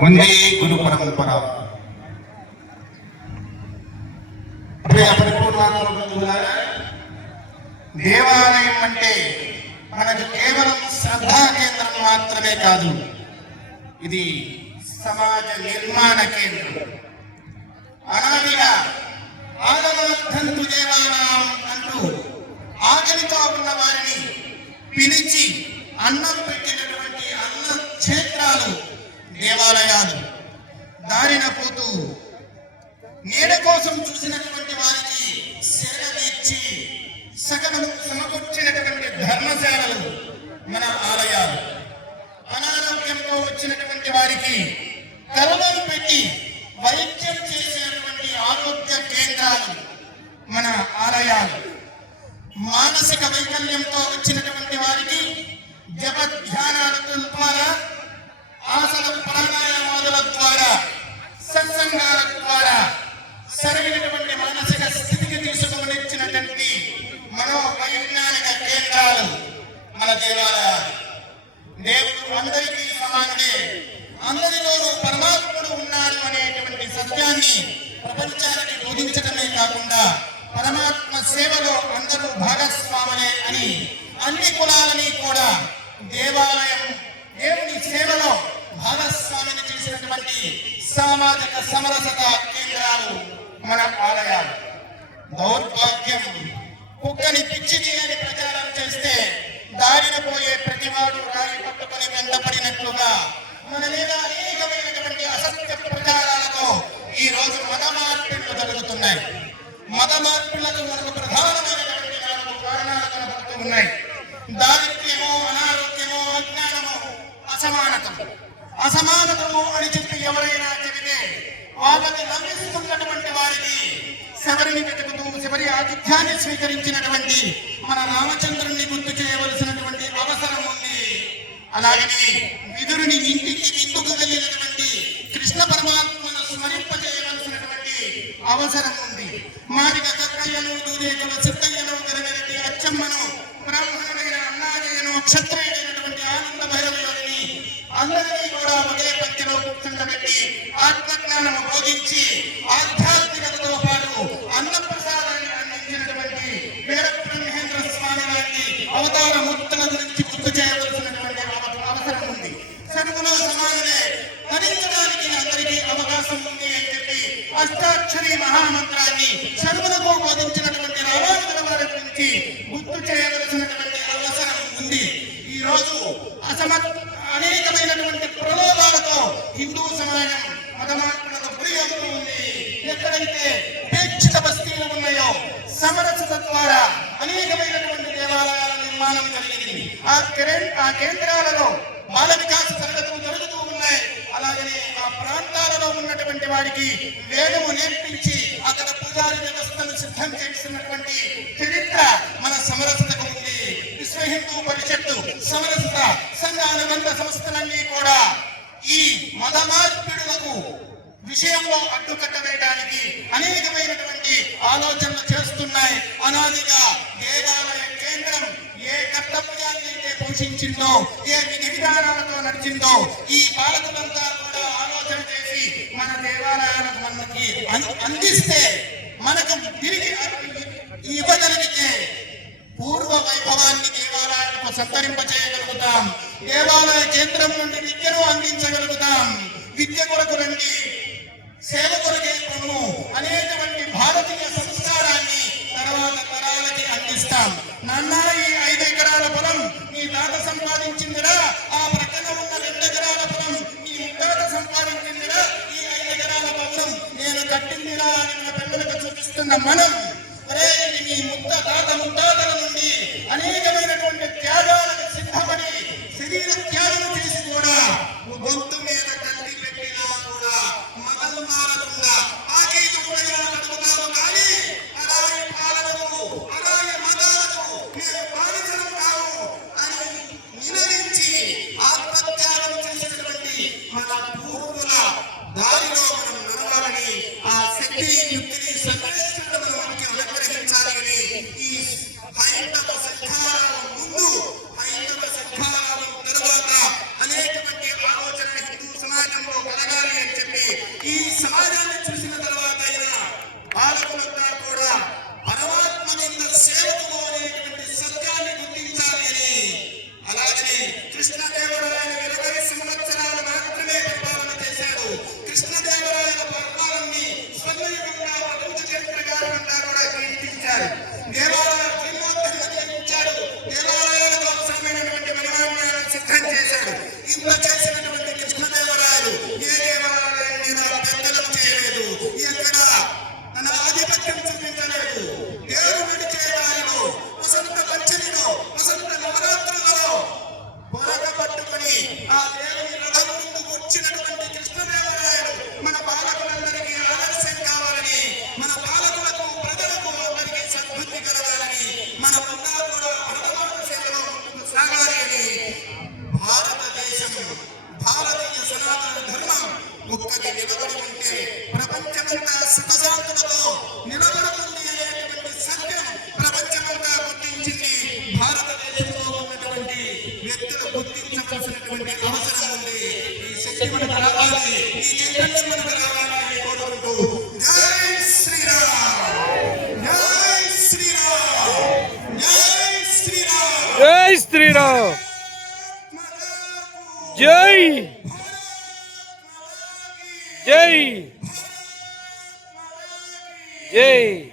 వందే గురు పరంపర. ప్రియ పరిపూర్ణాత్మ బంధువులారా, దేవాలయం అంటే మనకు కేవలం శ్రద్ధా కేంద్రం మాత్రమే కాదు ఇది సమాజ నిర్మాణ కేంద్రం. అనాదిగా ఆగమార్థంతు దేవాలయం అంటూ ఆకలితో ఉన్న వారిని పిలిచి అన్నం పెట్టినటువంటి అన్న క్షేత్రాలు దేవాలయాలు దారిన పోతూ నీడ కోసం చూసినటువంటి వారికి సేవ ఇచ్చి సకలం సమకూర్చినటువంటి ధర్మశాలలు మన ఆలయాలు. అనారోగ్యంతో వచ్చినటువంటి వారికి కరుణలు పెట్టి వైద్యం చేసేటువంటి ఆరోగ్య కేంద్రాలు మన ఆలయాలు. మానసిక వైకల్యంతో వచ్చినటువంటి వారికి జప ధ్యానాల ద్వారా సత్సంగాల ద్వారా సరైనటువంటి మానసిక స్థితికి తీసుకునిచ్చినటువంటి మనోవైజ్ఞానిక కేంద్రాలు మన దేవాలయాలు. దేవుడు అందరికీ సమానుడే. అందరిలోనూ పరమాత్ముడు ఉన్నాడు అనేటువంటి సత్యాన్ని ప్రపంచానికి బోధించడమే కాకుండా పరమాత్మ సేవలో అందరూ భాగస్వాములే అని అన్ని కులాలని కూడా దేవాలయం దేవుని సేవలో భాగస్వామిని చేసినటువంటి సామాజిక సమరసత కేంద్రాలు మన ఆలయాలు. దౌర్భాగ్యం కుక్కని పిచ్చి చేయని ప్రచారం చేస్తే దారిన పోయే ప్రతివాడు రాయి పట్టుకొని వెంటపడినట్లుగా మన మీద అనేకమైనటువంటి అసత్య ప్రచారాలతో ఈ రోజు మత మార్పులు జరుగుతున్నాయి. మత మార్పులకు మనకు ప్రధానమైనటువంటి నాలుగు కారణాలు కనబడుతూ ఉన్నాయి. దారిద్ర్యమో అనారోగ్యమో అజ్ఞానమో అసమానతము అసమానతము అని చెప్పి ఎవరైనా చెబితే వాళ్ళని నమ్మిస్తున్నటువంటి వారికి శబరిని వెతుకుతూ శబరి ఆతిథ్యాన్ని స్వీకరించినటువంటి మన రామచంద్రుని గుర్తు చేయవలసినటువంటి అవసరం ఉంది. అలాగనే విదురుని ఇంటికి విందుకు వెళ్ళినటువంటి కృష్ణ పరమాత్మను స్మరింపజేయవలసినటువంటి అవసరం ఉంది. మాటిక కక్కయ్యను దూదేకుల చిత్తయ్యను గరగరెడ్డి అచ్చమ్మను బ్రాహ్మణుడైన అన్నాజయ్యను క్షత్రియుడైనటువంటి ఆనంద భైరవుని అందరినీ కూడా ఒకే పంక్తిలో కూర్చుండబెట్టి ఆత్మజ్ఞానము బోధించి ఆధ్యాత్మికతతో పాటు అన్నప్రసాదాన్ని అందించినటువంటి వీర బ్రహ్మేంద్ర స్వామి వారికి అవతార ముక్తుల గురించి గుర్తు చేయవలసినటువంటి అవసరం ఉంది. సర్వులో సమానమే. ధరించడానికి అందరికీ అవకాశం ఉంది అని చెప్పి అష్టాక్షరి మహామంత్రాన్ని సర్వులకు బోధించినటువంటి రామానుజుల వారి గురించి గుర్తు చేయవలసినటువంటి అవసరం ఉంది. ఈ రోజు అసమర్థ హిందూ సమాజం మతమార్పులకు గురి అవుతూ ఉంది. ఎక్కడైతే ఉపేక్షిత బస్తీలు ఉన్నాయో సమరసత ద్వారా అనేకమైనటువంటి దేవాలయాల నిర్మాణం జరిగింది. ఆ కిరణ్ ఆ కేంద్రాలలో బాల వికాస తరగతులు జరుగుతూ ఉన్నాయి. అలాగనే ఆ ప్రాంతాలలో ఉన్నటువంటి వారికి వేదము నేర్పించి అక్కడ పూజారి వ్యవస్థను సిద్ధం చేస్తున్నటువంటి చరిత్ర మన సమరసతకు ఉంది. విశ్వ హిందూ పరిషత్తు సమరసత సంఘ అనుబంధ సంస్థలన్నీ కూడా ఈ మతమార్పిడులకు విషయంలో అడ్డుకట్ట వేయడానికి అనేకమైనటువంటి ఆలోచనలు చేస్తున్నాయి. అనాదిగా దేవాలయ కేంద్రం ఏ కర్తవ్యాన్ని అయితే పోషించిందో ఏ విధి విధానాలతో నడిచిందో ఈ పాలకులంతా కూడా ఆలోచన చేసి మన దేవాలయాలకు మనకి అందిస్తే మనకు తిరిగి ఇవ్వగలిగితే పూర్వ వైభవాన్ని దేవాలయాలకు సంతరింప చేయగలుగుతాం దేవాలయ కేంద్రం నుండి విద్యను అందించగలుగుతాం. విద్య కొరకు రండి. సేవ కొరకే పొమ్ము అనేటువంటి భారతీయ సంస్కారాన్ని తర్వాత తరాలకి అందిస్తాం. నాన్న ఈ ఐదు ఎకరాల పొలం మీ తాత సంపాదించిందిరా. ఆ ప్రక్కన ఉన్న రెండు ఎకరాల పొలం మీ ముత్తాత సంపాదించిందిరా. ఈ ఐదు ఎకరాల పొలం నేను కట్టిందిరా అని మన పిల్లలకు చూపిస్తున్న మనం మన పూర్వుల దారిలో దేవాలయాలకు నిర్మాణం చేశాడు దేవాలయాలకు అవసరమైనటువంటి నిర్మాణాలను సిద్ధం చేశాడు. ఇంత చేసిన ఒక్కటి నిలబడి ఉంటే ప్రపంచమంతా సుఖశాంతులతో నిలబడుతుంది అనేటువంటి సత్యం ప్రపంచమంతా గుర్తించింది. భారతదేశంలో ఉన్నటువంటి వ్యక్తులు గుర్తించవలసినటువంటి అవసరం ఉంది. ఈ శక్తి మనకు రావాలి. ఈ చైతన్యం మనకు రావాలి అని కోరుకుంటూ జై శ్రీరామ్. జై శ్రీరామ్. జై శ్రీరామ్. జై శ్రీరామ్. జై జై. జై.